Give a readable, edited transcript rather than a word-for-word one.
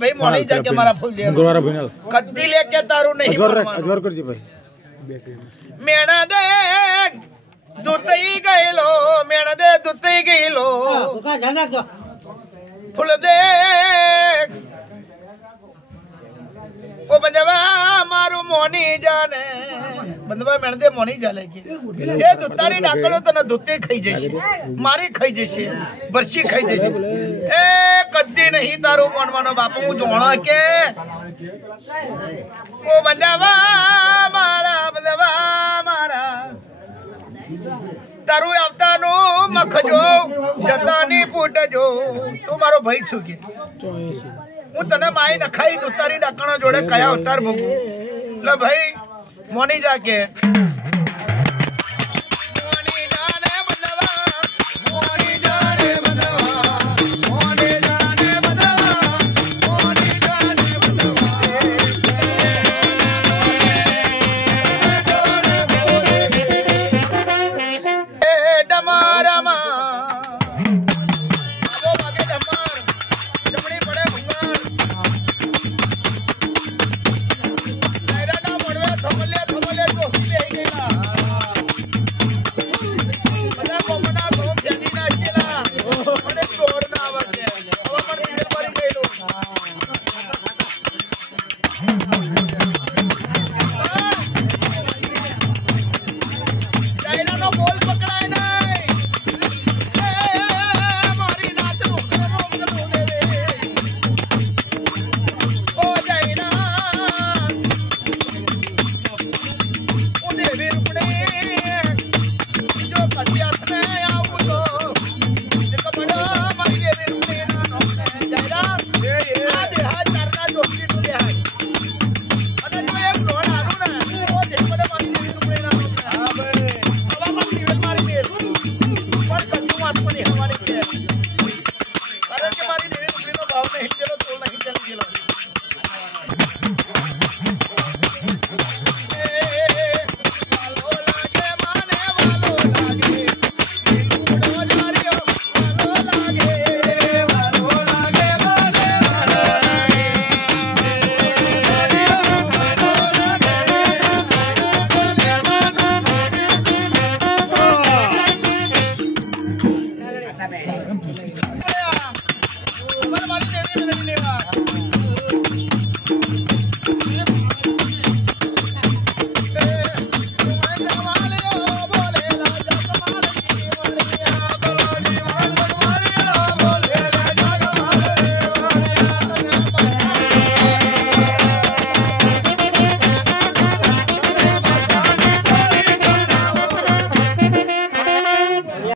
भाई मोनी जाके मारा फूल दे गुरुवार भाई कद्दी लेके तारू नहीं अजवर कर जी भाई मेणा दे दुतई गइलो मेणा दे दुतई गइलो फूल दे ओ बंदवा मारू मोनी जाने बंदवा मेण दे मोनी जाले की ए दुतारी डाकलो तने दुते खाई जैसे मारी खाई जैसे बरसी खाई जैसे ए कद्दी नहीं तारू मन मानो बापू जोणा के ओ बंदवा मारा तारू आवतानो मखजो जतानी फूटजो तू मारो भाई छुके हूँ तने माई न खाई दुतारी डाकणो जोड़े कया अवतार भोगू ले भाई मोनी जाके